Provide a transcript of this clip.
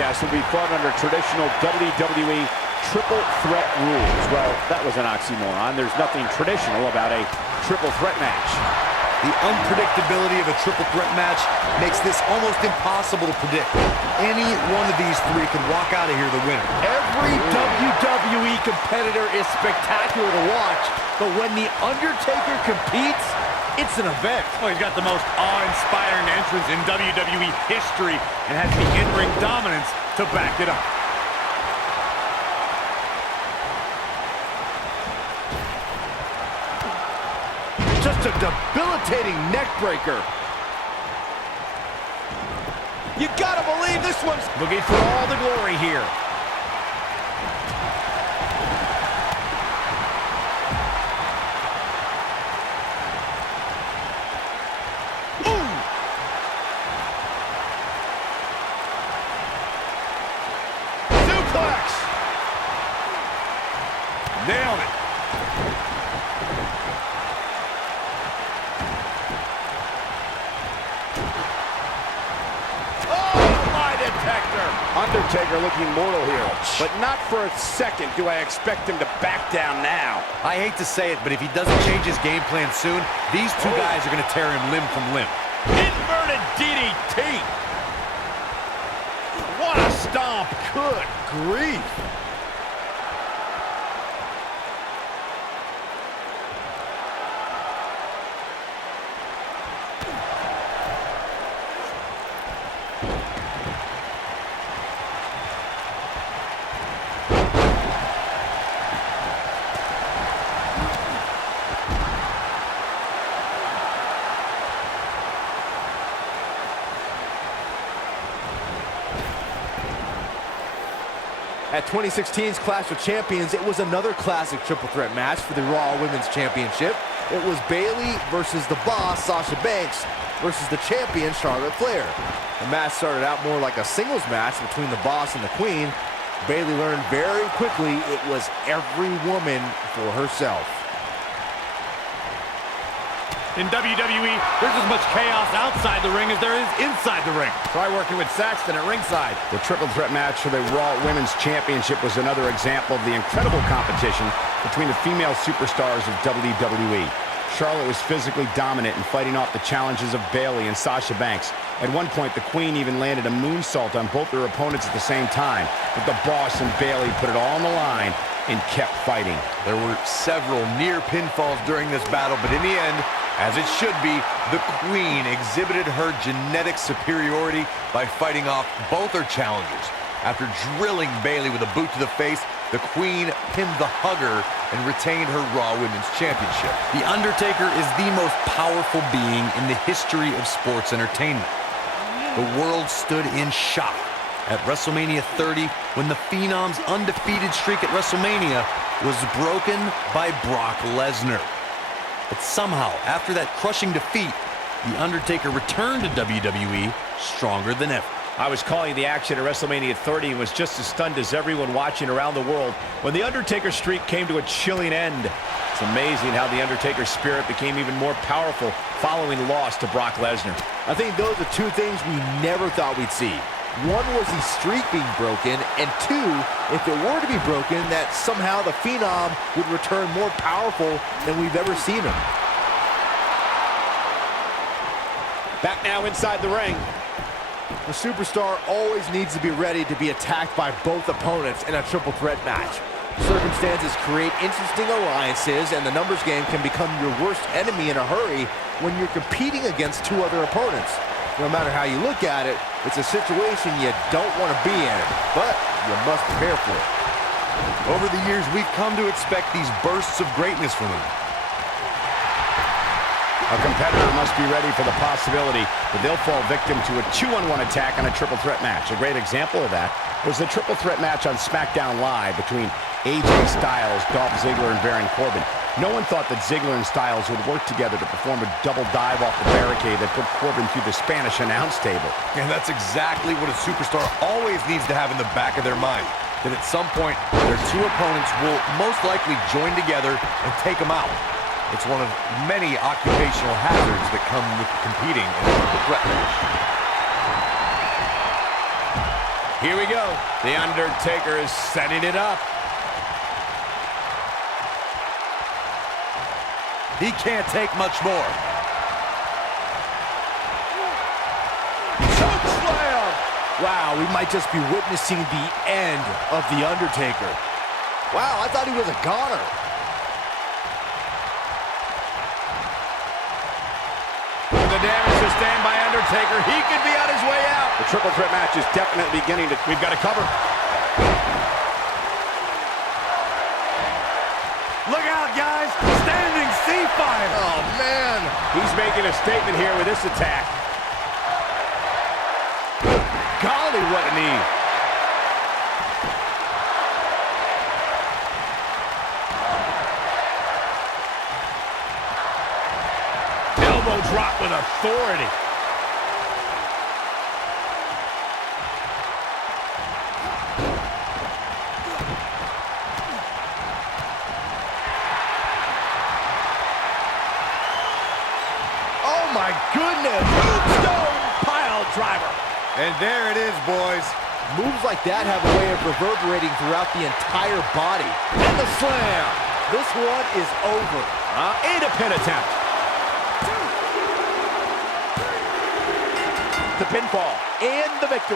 contest will be fought under traditional WWE triple threat rules. Well, that was an oxymoron. There's nothing traditional about a triple threat match. The unpredictability of a triple threat match makes this almost impossible to predict. Any one of these three could walk out of here the winner. Every WWE competitor is spectacular to watch, but when The Undertaker competes, it's an event. Well, he's got the most awe-inspiring entrance in WWE history and has the in-ring dominance to back it up. Just a debilitating neck breaker. You gotta believe this one's looking for all the glory here. Ooh. Suplex. Nailed it. Undertaker looking mortal here, but not for a second do I expect him to back down now. I hate to say it, but if he doesn't change his game plan soon, these two guys are going to tear him limb from limb. Inverted DDT. What a stomp. Good grief. At 2016's Clash of Champions, it was another classic triple threat match for the Raw Women's Championship. It was Bayley versus the Boss, Sasha Banks, versus the champion, Charlotte Flair. The match started out more like a singles match between the Boss and the Queen. Bayley learned very quickly it was every woman for herself. In WWE, there's as much chaos outside the ring as there is inside the ring. Try working with Saxton at ringside. The triple threat match for the Raw Women's Championship was another example of the incredible competition between the female superstars of WWE. Charlotte was physically dominant and fighting off the challenges of Bayley and Sasha Banks. At one point, the Queen even landed a moonsault on both their opponents at the same time. But the Boss and Bayley put it all on the line and kept fighting. There were several near pinfalls during this battle, but in the end, as it should be, the Queen exhibited her genetic superiority by fighting off both her challengers. After drilling Bayley with a boot to the face, the Queen pinned the hugger and retained her Raw Women's Championship. The Undertaker is the most powerful being in the history of sports entertainment. The world stood in shock at WrestleMania 30 when the Phenom's undefeated streak at WrestleMania was broken by Brock Lesnar. But somehow, after that crushing defeat, The Undertaker returned to WWE stronger than ever. I was calling the action at WrestleMania 30 and was just as stunned as everyone watching around the world when The Undertaker's streak came to a chilling end. It's amazing how The Undertaker's spirit became even more powerful following loss to Brock Lesnar. I think those are two things we never thought we'd see. One was the streak being broken, and two, if it were to be broken, that somehow the Phenom would return more powerful than we've ever seen him. Back now inside the ring. The superstar always needs to be ready to be attacked by both opponents in a triple threat match. Circumstances create interesting alliances, and the numbers game can become your worst enemy in a hurry when you're competing against two other opponents. No matter how you look at it, it's a situation you don't want to be in, but you must prepare for it. Over the years, we've come to expect these bursts of greatness from him. A competitor must be ready for the possibility that they'll fall victim to a 2-on-1 attack on a triple threat match. A great example of that was the triple threat match on SmackDown Live between AJ Styles, Dolph Ziggler, and Baron Corbin. No one thought that Ziggler and Styles would work together to perform a double dive off the barricade that put Corbin through the Spanish announce table. And that's exactly what a superstar always needs to have in the back of their mind. That at some point, their two opponents will most likely join together and take them out. It's one of many occupational hazards that come with competing in a triple threat match. Here we go. The Undertaker is setting it up. He can't take much more. Choke slam! Wow, we might just be witnessing the end of The Undertaker. Wow, I thought he was a goner. The damage sustained by Undertaker. He could be on his way out. The triple threat match is definitely beginning to... We've got to cover. Look out, guys. Standing C5. Oh, man. He's making a statement here with this attack. Golly, what a knee. Elbow drop with authority. Oh, my goodness. Tombstone pile driver. And there it is, boys. Moves like that have a way of reverberating throughout the entire body. And the slam. This one is over. And a pin attempt. The pinfall and the victory.